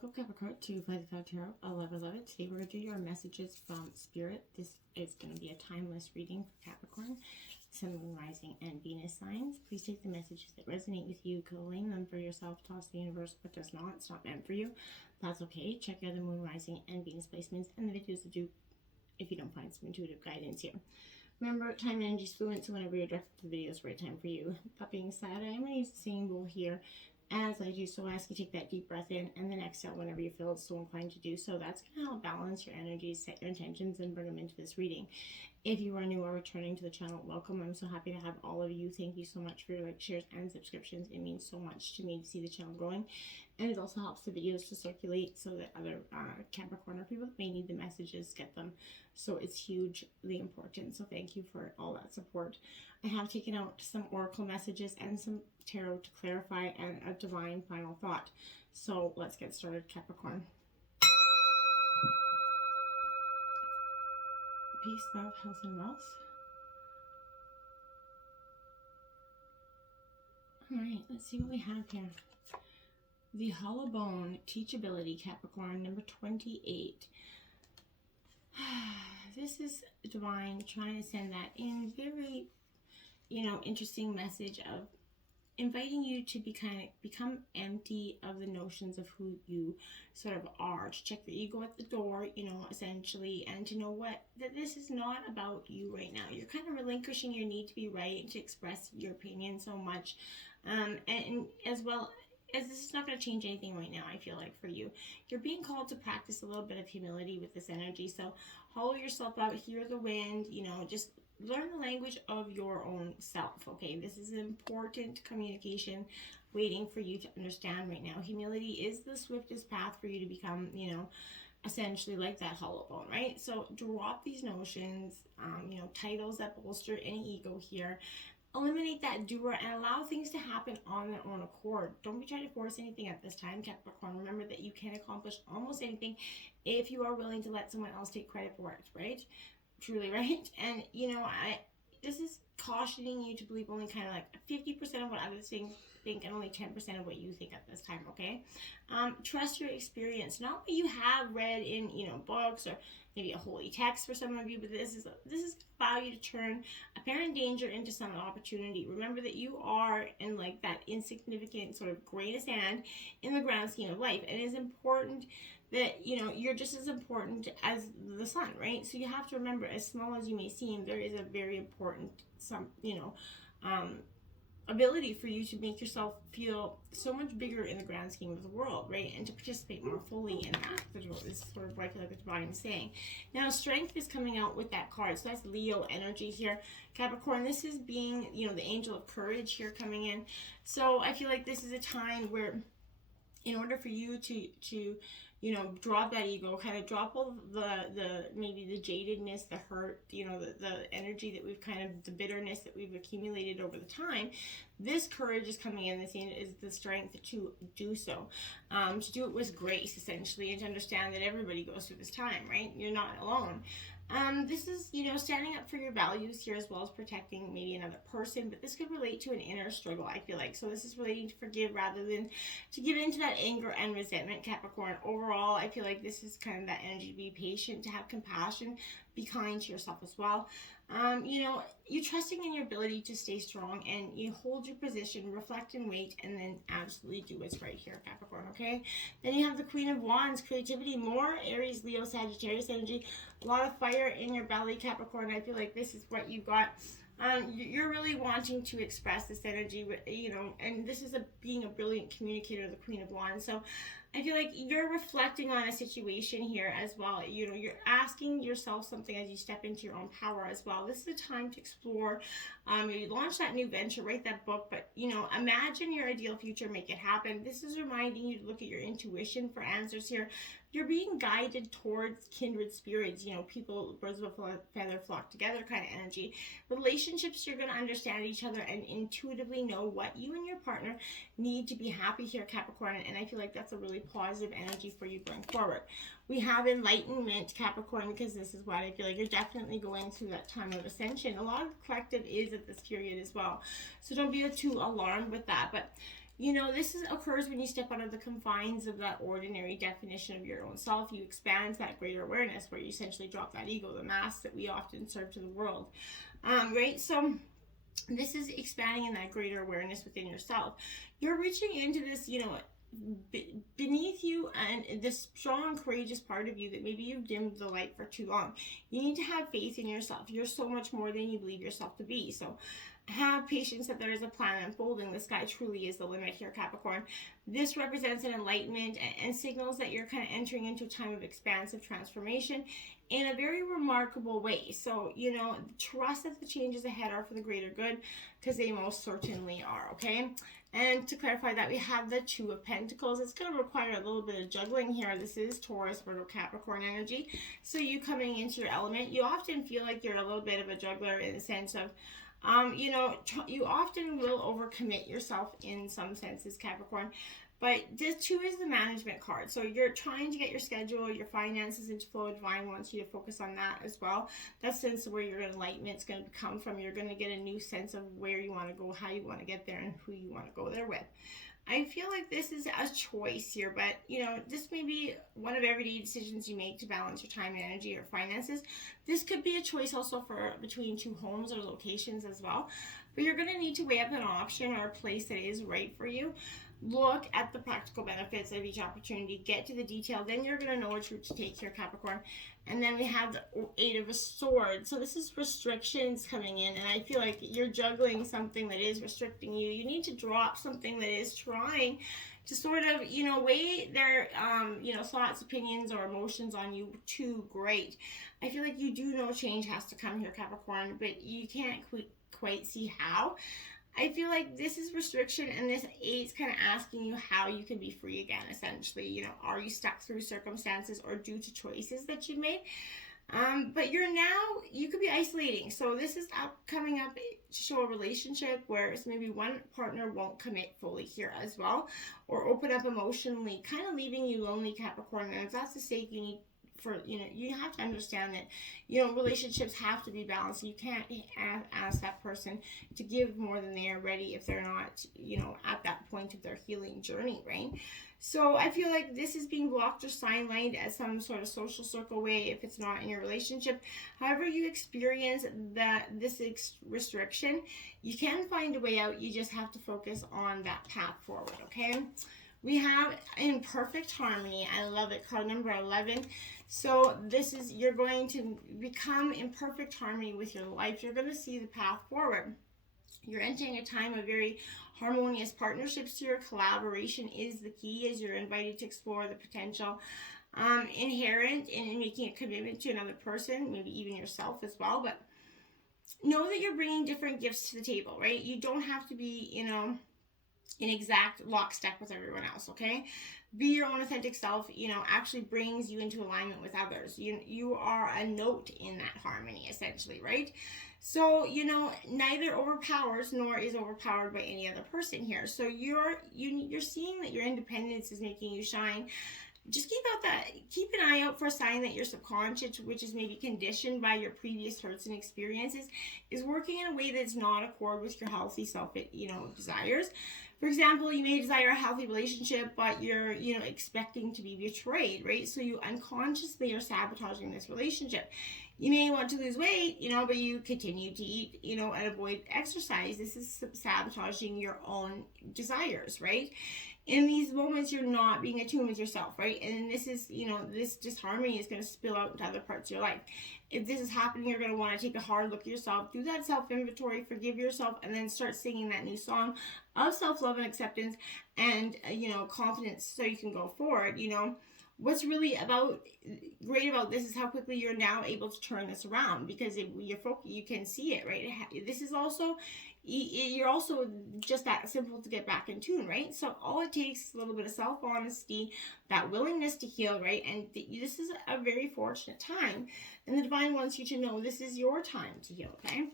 Welcome, Capricorn, to Fly the Cloud Tarot 1111. Today we're going to do your messages from Spirit. This is going to be a timeless reading for Capricorn, Sun, Moon, Rising, and Venus signs. Please take the messages that resonate with you, claim them for yourself, toss the universe what does not. It's not meant for you. That's okay. Check out the Moon, Rising, and Venus placements and the videos that do if you don't find some intuitive guidance here. Remember, time and energy is fluent, so whenever you're directed to the video, it's the right time for you. That being said, I'm going to use the same rule here as I do, so I ask you to take that deep breath in and then exhale whenever you feel so inclined to do so. That's going to help balance your energies, set your intentions, and bring them into this reading. If you are new or returning to the channel, welcome. I'm so happy to have all of you. Thank you so much for your likes, shares, and subscriptions. It means so much to me to see the channel growing. And it also helps the videos to circulate so that other Capricorn or people that may need the messages get them. So it's hugely important. So thank you for all that support. I have taken out some oracle messages and some tarot to clarify and a divine final thought. So let's get started, Capricorn. Peace, love, health, and wealth. All right, let's see what we have here. The Hollow Bone, Teachability, Capricorn, number 28. This is divine, trying to send that in very, interesting message of inviting you to become empty of the notions of who you sort of are, to check your ego at the door, essentially, and to know that this is not about you right now. You're kind of relinquishing your need to be right and to express your opinion so much, and as well as this is not going to change anything right now. I feel like for you, you're being called to practice a little bit of humility with this energy. So hollow yourself out, hear the wind, just learn the language of your own self. Okay, this is important communication waiting for you to understand right now. Humility is the swiftest path for you to become, essentially like that hollow bone, right? So drop these notions, titles that bolster any ego here. Eliminate that doer and allow things to happen on their own accord. Don't be trying to force anything at this time, Capricorn. Remember that you can accomplish almost anything if you are willing to let someone else take credit for it, right? Truly, right? And, this is cautioning you to believe only kind of like 50% of what others think and only 10% of what you think at this time, okay? Trust your experience, not what you have read in, books or maybe a holy text for some of you, but this is allow you to turn apparent danger into some opportunity. Remember that you are in like that insignificant sort of grain of sand in the grand scheme of life, and it is important that you're just as important as the sun, right? So you have to remember, as small as you may seem, there is a very important ability for you to make yourself feel so much bigger in the grand scheme of the world, right? And to participate more fully in that. This is sort of like the divine is saying. Now, strength is coming out with that card. So that's Leo energy here. Capricorn, this is being, the angel of courage here coming in. So I feel like this is a time where in order for you to drop that ego, kind of drop all the maybe the jadedness, the hurt, the energy that we've the bitterness that we've accumulated over the time. This courage is coming in. This is the strength to do so, to do it with grace, essentially, and to understand that everybody goes through this time, right? You're not alone. This is, standing up for your values here, as well as protecting maybe another person, but this could relate to an inner struggle, I feel like. So this is relating to forgive rather than to give into that anger and resentment, Capricorn. Overall, I feel like this is kind of that energy to be patient, to have compassion, be kind to yourself as well. You're trusting in your ability to stay strong, and you hold your position, reflect and wait, and then absolutely do what's right here, Capricorn, okay? Then you have the Queen of Wands, creativity, more Aries, Leo, Sagittarius energy, a lot of fire in your belly, Capricorn. I feel like this is what you got. You're really wanting to express this energy, and this is being a brilliant communicator, the Queen of Wands. So I feel like you're reflecting on a situation here as well. You're asking yourself something as you step into your own power as well. This is a time to explore, maybe launch that new venture, write that book, but, imagine your ideal future, make it happen. This is reminding you to look at your intuition for answers here. You're being guided towards kindred spirits, people, birds of a feather flock together kind of energy. Relationships, you're going to understand each other and intuitively know what you and your partner need to be happy here, Capricorn. And I feel like that's a really positive energy for you going forward. We have enlightenment, Capricorn, because this is what I feel like you're definitely going through that time of ascension. A lot of the collective is at this period as well. So don't be too alarmed with that. But You know, this occurs when you step out of the confines of that ordinary definition of your own self. You expand that greater awareness, where you essentially drop that ego, the mask that we often serve to the world. Right? So this is expanding in that greater awareness within yourself. You're reaching into this, you know, beneath you, and this strong, courageous part of you that maybe you've dimmed the light for too long. You need to have faith in yourself. You're so much more than you believe yourself to be. So have patience that there is a plan unfolding. The sky truly is the limit here, Capricorn. This represents an enlightenment and signals that you're kind of entering into a time of expansive transformation in a very remarkable way. So, you know, trust that the changes ahead are for the greater good, because they most certainly are, okay? And to clarify that, we have the Two of Pentacles. It's going to require a little bit of juggling here. This is Taurus, Virgo, Capricorn energy. So you coming into your element, you often feel like you're a little bit of a juggler in the sense of, you know, you often will overcommit yourself in some senses, Capricorn. But this two is the management card. So you're trying to get your schedule, your finances into flow. Divine wants you to focus on that as well. That sense of where your enlightenment is going to come from. You're going to get a new sense of where you want to go, how you want to get there, and who you want to go there with. I feel like this is a choice here, but, you know, this may be one of everyday decisions you make to balance your time and energy or finances. This could be a choice also for between two homes or locations as well. But you're going to need to weigh up an option or a place that is right for you. Look at the practical benefits of each opportunity. Get to the detail. Then you're going to know which route to take here, Capricorn. And then we have the Eight of Swords. So this is restrictions coming in. And I feel like you're juggling something that is restricting you. You need to drop something that is trying to sort of, you know, weigh their, you know, thoughts, opinions, or emotions on you too great. I feel like you do know change has to come here, Capricorn, but you can't quite see how. I feel like this is restriction, and this eight's kind of asking you how you can be free again, essentially. You know, are you stuck through circumstances or due to choices that you've made? But you could be isolating. So this is coming up to show a relationship where maybe one partner won't commit fully here as well, or open up emotionally, kind of leaving you lonely, Capricorn. And if that's the stake you need you have to understand that, you know, relationships have to be balanced. You can't ask that person to give more than they are ready if they're not, you know, at that point of their healing journey, right? So I feel like this is being blocked or sidelined as some sort of social circle way if it's not in your relationship. However you experience this restriction, you can find a way out. You just have to focus on that path forward, okay? We have in perfect harmony. I love it. Card number 11. So this is, you're going to become in perfect harmony with your life. You're going to see the path forward. You're entering a time of very harmonious partnerships here. Collaboration is the key as you're invited to explore the potential inherent in making a commitment to another person, maybe even yourself as well. But know that you're bringing different gifts to the table, right? You don't have to be, you know, in exact lockstep with everyone else, okay? Be your own authentic self, you know, actually brings you into alignment with others. You are a note in that harmony, essentially, right? So, you know, neither overpowers nor is overpowered by any other person here. So you're seeing that your independence is making you shine. Just keep an eye out for a sign that your subconscious, which is maybe conditioned by your previous hurts and experiences, is working in a way that's not accord with your healthy self, you know, desires. For example, you may desire a healthy relationship, but you're, you know, expecting to be betrayed, right? So you unconsciously are sabotaging this relationship. You may want to lose weight, you know, but you continue to eat, you know, and avoid exercise. This is sabotaging your own desires, right? In these moments, you're not being attuned with yourself, right? And this is, you know, this disharmony is going to spill out into other parts of your life. If this is happening, you're going to want to take a hard look at yourself, do that self-inventory, forgive yourself, and then start singing that new song of self-love and acceptance and, you know, confidence so you can go forward. You know, what's really great about this is how quickly you're now able to turn this around, because you can see it, right? This is also, you're also just that simple to get back in tune, right? So all it takes is a little bit of self-honesty, that willingness to heal, right? And this is a very fortunate time, and the divine wants you to know this is your time to heal, okay?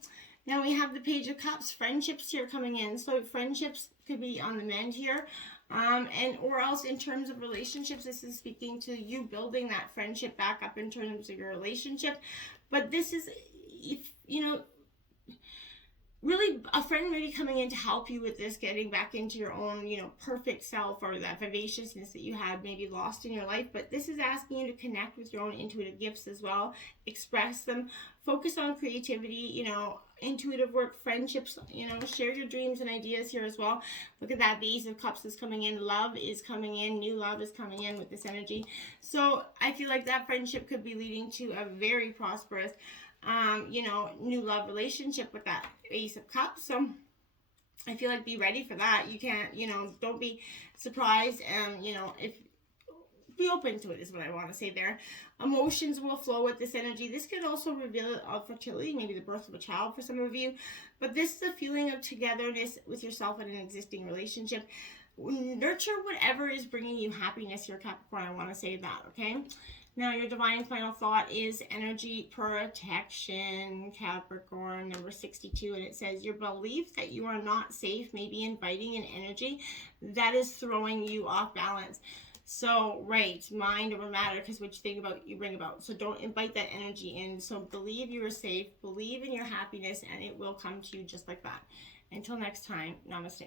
Now we have the Page of Cups, friendships here coming in. So friendships could be on the mend here. Or else in terms of relationships, this is speaking to you building that friendship back up in terms of your relationship. But this is, you know, really a friend maybe coming in to help you with this, getting back into your own, you know, perfect self, or that vivaciousness that you had maybe lost in your life. But this is asking you to connect with your own intuitive gifts as well, express them, focus on creativity, you know, intuitive work, friendships, you know, share your dreams and ideas here as well. Look at that, the Ace of Cups is coming in, love is coming in, new love is coming in with this energy. So I feel like that friendship could be leading to a very prosperous, you know, new love relationship with that Ace of Cups. So I feel like be ready for that. You can't, you know, don't be surprised. And, you know, if be open to it is what I want to say there. Emotions will flow with this energy. This could also reveal fertility, maybe the birth of a child for some of you. But this is a feeling of togetherness with yourself in an existing relationship. Nurture whatever is bringing you happiness here, Capricorn. I want to say that, okay? Now, your divine final thought is energy protection, Capricorn, number 62. And it says, your belief that you are not safe may be inviting an energy that is throwing you off balance. So, right, mind over matter, because what you think about, you bring about. So don't invite that energy in. So believe you are safe, believe in your happiness, and it will come to you just like that. Until next time, namaste.